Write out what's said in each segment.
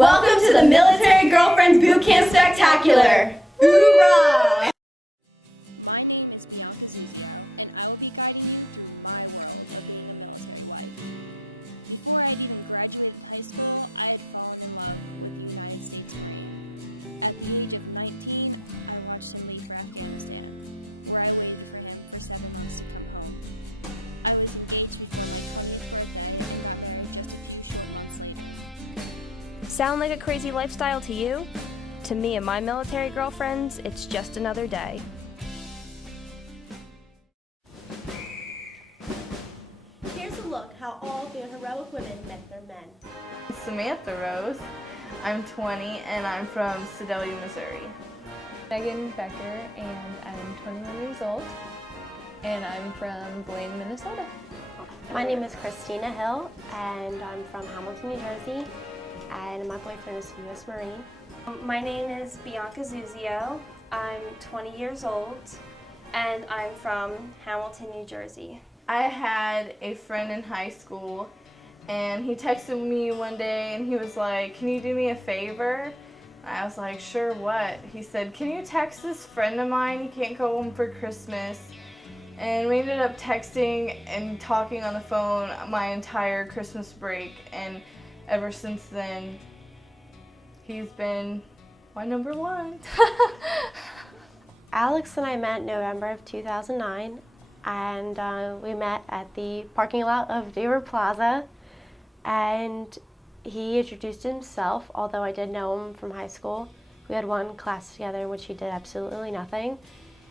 Welcome to the Military Girlfriends Boot Camp Spectacular! Hoorah! My name is Bianca Zuzio, and I will be guiding you through my middle school life. Before I even graduated high school, I had fallen in love with the United States Army. At the age of 19, I marched away for Afghanistan, where I waited for him for 7 months to come home. I was engaged with him until they birthed and got married just a few short months later. Sound like a crazy lifestyle to you? To me and my military girlfriends, it's just another day. Here's a look how all of the heroic women met their men. Samantha Rose. I'm 20 and I'm from Sedalia, Missouri. Megan Becker, and I'm 21 years old, and I'm from Blaine, Minnesota. My name is Christina Hill, and I'm from Hamilton, New Jersey, and my boyfriend is a U.S. Marine. My name is Bianca Zuzio. I'm 20 years old, and I'm from Hamilton, New Jersey. I had a friend in high school and he texted me one day and he was like, "Can you do me a favor?" I was like, "Sure, what?" He said, "Can you text this friend of mine? He can't go home for Christmas." And we ended up texting and talking on the phone my entire Christmas break, and ever since then, he's been my number one. Alex and I met November of 2009, and we met at the parking lot of Dewar Plaza, and he introduced himself, although I did know him from high school. We had one class together in which he did absolutely nothing.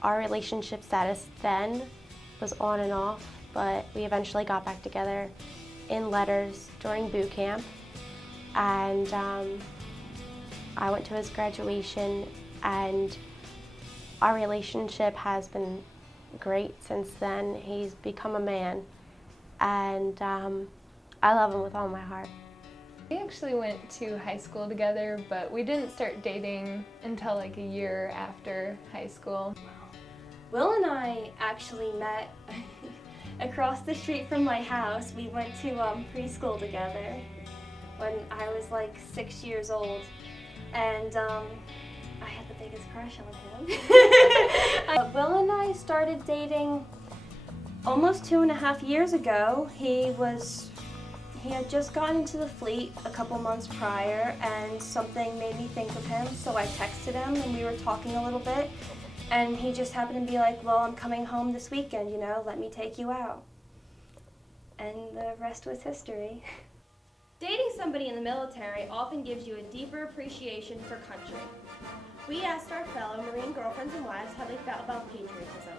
Our relationship status then was on and off, but we eventually got back together in letters during boot camp, and I went to his graduation, and our relationship has been great since then. He's become a man, and I love him with all my heart. We actually went to high school together, but we didn't start dating until like a year after high school. Will and I actually met across the street from my house. We went to preschool together when I was like 6 years old, and I had the biggest crush on him. Will and I started dating almost 2.5 years ago. He had just gotten into the fleet a couple months prior, and something made me think of him, so I texted him and we were talking a little bit, and he just happened to be like, "Well, I'm coming home this weekend, you know, let me take you out." And the rest was history. Dating somebody in the military often gives you a deeper appreciation for country. We asked our fellow Marine girlfriends and wives how they felt about patriotism.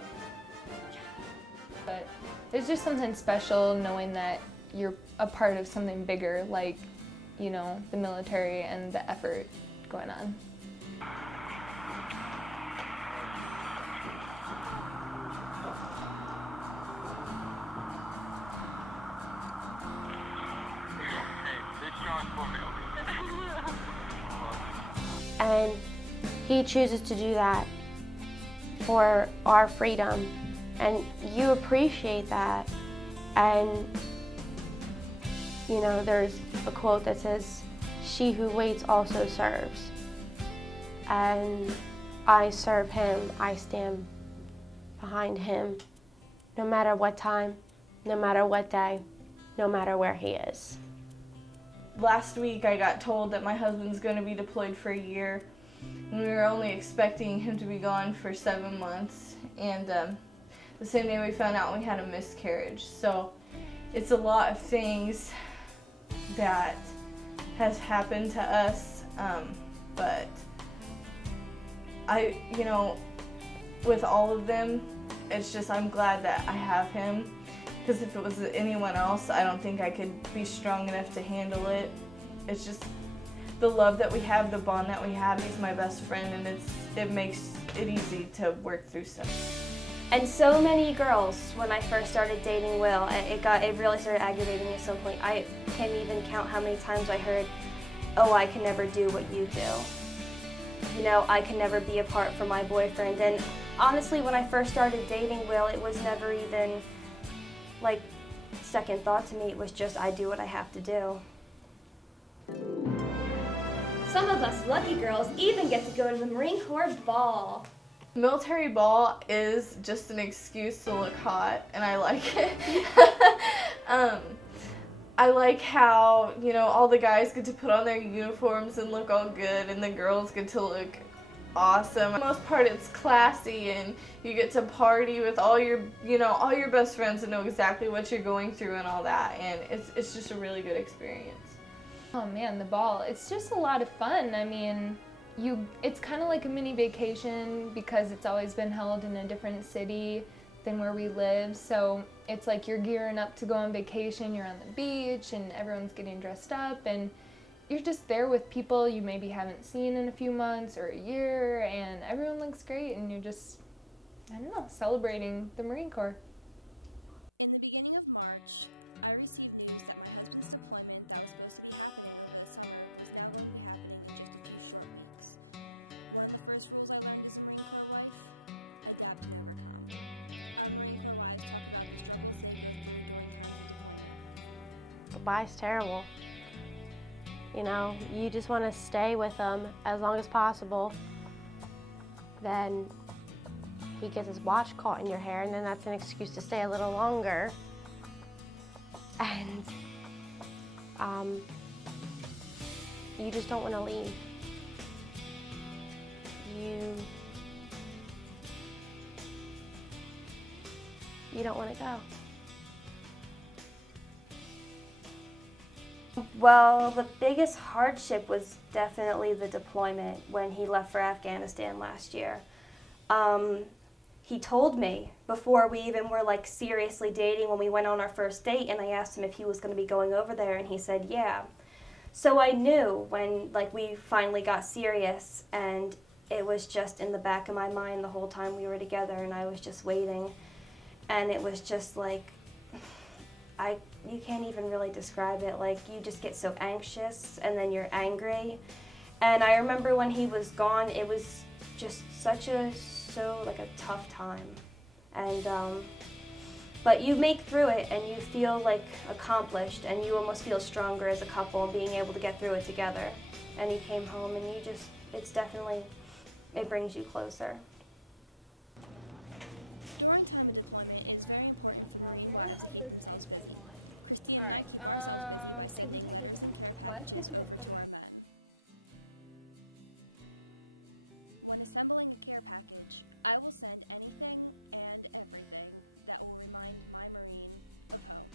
But there's just something special knowing that you're a part of something bigger, like, you know, the military and the effort going on. And he chooses to do that for our freedom, and you appreciate that. And you know, there's a quote that says, "She who waits also serves." And I serve him, I stand behind him, no matter what time, no matter what day, no matter where he is. Last week I got told that my husband's going to be deployed for a year, and we were only expecting him to be gone for 7 months, and the same day we found out we had a miscarriage. So it's a lot of things that has happened to us, but you know, with all of them, it's just I'm glad that I have him. Because if it was anyone else, I don't think I could be strong enough to handle it. It's just the love that we have, the bond that we have. He's my best friend, and it makes it easy to work through stuff. And so many girls, when I first started dating Will, it really started aggravating me at some point. I can't even count how many times I heard, "Oh, I can never do what you do. You know, I can never be apart from my boyfriend." And honestly, when I first started dating Will, it was never even like second thought to me. It was just, I do what I have to do. of us lucky girls even get to go to the Marine Corps ball. Military ball is just an excuse to look hot, and I like it. I like how, you know, all the guys get to put on their uniforms and look all good, and the girls get to look awesome. For the most part, it's classy, and you get to party with all your, you know, all your best friends and know exactly what you're going through and all that, and it's just a really good experience. Oh man, the ball, it's just a lot of fun. I mean, it's kind of like a mini vacation because it's always been held in a different city than where we live. So it's like you're gearing up to go on vacation, you're on the beach and everyone's getting dressed up and you're just there with people you maybe haven't seen in a few months or a year, and everyone looks great and you're just, I don't know, celebrating the Marine Corps. In the beginning of March, I received news that my husband's deployment that was supposed to be happening in the summer was now going to be happening in just a few short weeks. One of the first rules I learned as a Marine Corps wife, adapt and overcome. Marine Corps wives talk about their struggles they went through during their deployment. Goodbye's terrible. You know, you just want to stay with them as long as possible. Then he gets his watch caught in your hair, and then that's an excuse to stay a little longer. And you just don't want to leave. You don't want to go. Well, the biggest hardship was definitely the deployment when he left for Afghanistan last year. He told me before we even were like seriously dating when we went on our first date, and I asked him if he was going to be going over there, and he said yeah. So I knew when like we finally got serious, and it was just in the back of my mind the whole time we were together, and I was just waiting, and it was just like you can't even really describe it. Like, you just get so anxious and then you're angry. And I remember when he was gone, it was just like a tough time. And but you make through it and you feel like accomplished, and you almost feel stronger as a couple being able to get through it together. And he came home, and it brings you closer. During time of deployment, it is very important for Marine Corps athletes and especially Christine. All right, When assembling a care package, I will send anything and everything that will remind my Marine of hope.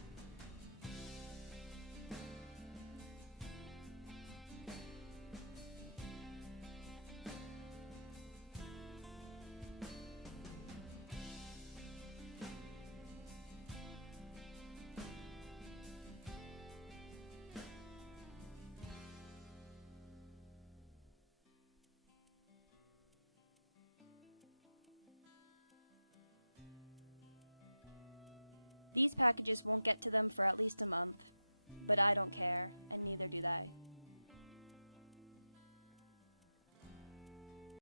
These packages won't get to them for at least a month, but I don't care, and neither do they.